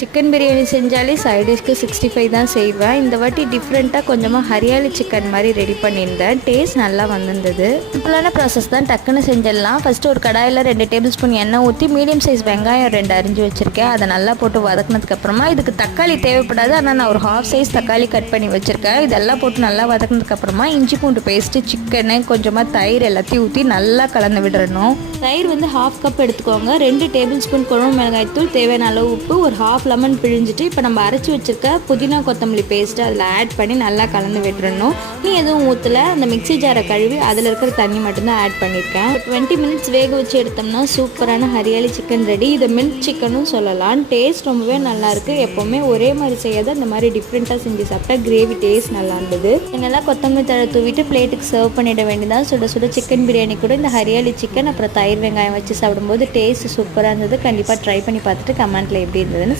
Chicken biryani செஞ்சாலே side டிஷ்க்கு 65 தான் செய்வேன். இந்த வாட்டி டிஃப்ரெண்ட்டாக கொஞ்சமாக ஹரியாலி சிக்கன் மாதிரி ரெடி பண்ணியிருந்தேன். டேஸ்ட் நல்லா வந்திருந்தது. சிம்பிளான ப்ராசஸ் தான், டக்குன்னு செஞ்சிடலாம். ஃபஸ்ட்டு ஒரு கடாயில் 2 டேபிள் ஸ்பூன் எண்ணெய் ஊற்றி மீடியம் சைஸ் வெங்காயம் 2 அரிஞ்சு வச்சுருக்கேன். அதை நல்லா போட்டு வதக்கினதுக்கப்புறமா இதுக்கு தக்காளி தேவைப்படாது, ஆனால் நான் ஒரு ஹாஃப் சைஸ் தக்காளி கட் பண்ணி வச்சுருக்கேன். இதெல்லாம் போட்டு நல்லா வதக்கினதுக்கப்புறமா இஞ்சி பூண்டு பேஸ்ட்டு, சிக்கனு, கொஞ்சமாக தயிர் எல்லாத்தையும் ஊற்றி நல்லா கலந்து விடணும். தயிர் வந்து ஹாஃப் கப் எடுத்துக்கோங்க. 2 டேபிள் ஸ்பூன் குழம்பு மிளகாய் தூள், தேவையான அளவு உப்பு, ஒரு ஹாஃப் லெமன் பிழிஞ்சிட்டு இப்போ நம்ம அரைச்சி வச்சுருக்க புதினா கொத்தமல்லி பேஸ்ட்டு அதில் ஆட் பண்ணி நல்லா கலந்து விட்டுறணும். நீ எதுவும் ஊற்றலை, அந்த மிக்ஸி ஜாரை கழுவி அதில் இருக்கிற தண்ணி மட்டும்தான் ஆட் பண்ணியிருக்கேன். 20 மினிட்ஸ் வேக வச்சு எடுத்தோம்னா சூப்பரான ஹரியாலி சிக்கன் ரெடி. இதை மில்க் சிக்கனும் சொல்லலாம். டேஸ்ட் ரொம்பவே நல்லாயிருக்கு. எப்போவுமே ஒரே மாதிரி செய்யாத இந்த மாதிரி டிஃப்ரெண்ட்டாக செஞ்சு சாப்பிட்டா கிரேவி டேஸ்ட் நல்லா இருந்தது. நல்லா கொத்தமல்லி தழை தூவிட்டு பிளேட்டுக்கு சர்வ் பண்ணிட வேண்டியதான். சுட சுட சிக்கன் பிரியாணி கூட இந்த ஹரியாலி சிக்கன் அப்புறம் தயிர் வெங்காயம் வச்சு சாப்பிடும்போது டேஸ்ட் சூப்பராக இருந்தது. கண்டிப்பாக ட்ரை பண்ணி பார்த்துட்டு கமெண்ட்டில் எப்படி இருந்ததுன்னு